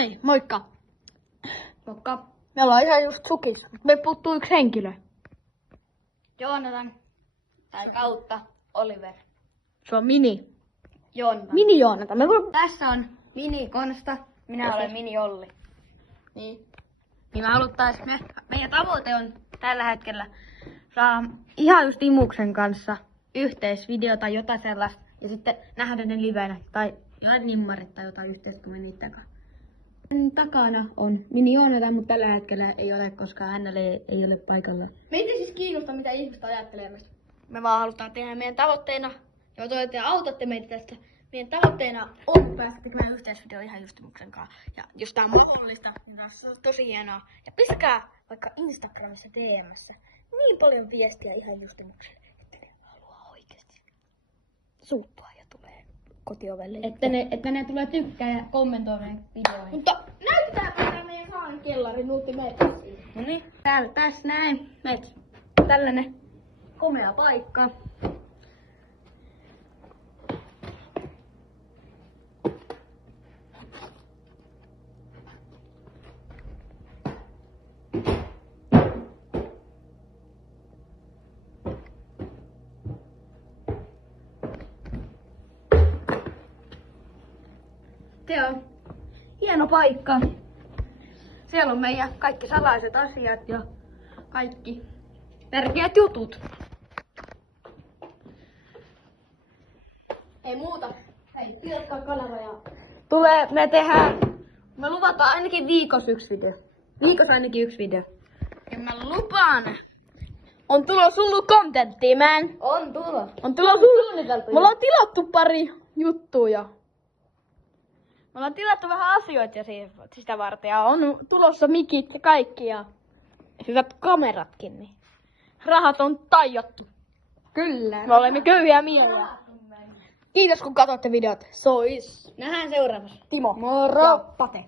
Hei, moikka. Moikka. Me ollaan ihan just sukis. Me puuttuu yksi henkilö. Joonatan. Tai kautta Oliver. Se on Mini. Joonatan. Mini Joonata. Tässä on Mini Konsta. Minä olen Mini Olli. Niin me meidän tavoite on tällä hetkellä saa ihan just Imuksen kanssa yhteisvideo tai jotain sellaista. Ja sitten nähdä ne livenä tai ihan nimmarit tai jotain yhteistä, kun me niitä takana on Mini Joonatan, mutta tällä hetkellä ei ole, koska hänellä ei ole paikalla. Meitä siis kiinnostaa, mitä ihmiset ajattelee meistä. Me vaan halutaan tehdä meidän tavoitteena, ja toivottavasti te autatte meitä tästä. Meidän tavoitteena on päästä tekemään yhteisvideo ihan Justimuksen kanssa. Ja jos tää on mahdollista, niin tää on tosi hienoa. Ja pistäkää vaikka Instagramissa DM:ssä niin paljon viestiä ihan Justimukselle, että ne haluaa oikeesti suuttua ja tulee kotiovelle. Että ne tulee tykkää ja kommentoi meidän videoihin. Mutta näyttää tää meidän saalin kellari, nuutti meitä. No niin, tässä näin. Tällainen komea paikka. Se on hieno paikka. Siellä on meidän kaikki salaiset asiat ja kaikki tärkeät jutut. Ei muuta. Hei, tilatkaa kanava ja... Me luvataan ainakin viikossa yksi video. Viikossa ainakin yksi video. Ja mä lupaan. On tulossa hullu kontenttia, man. On tulossa hullu. Me ollaan tilattu pari juttua ja me ollaan tilattu vähän asioita sitä varten ja on tulossa mikit ja kaikki ja hyvät kameratkin, niin rahat on tajottu. Kyllä. Me olemme köyhiä mielellä. Kiitos kun katsotte videot. Nähdään seuraavassa. Timo. Moro! Ja Pate.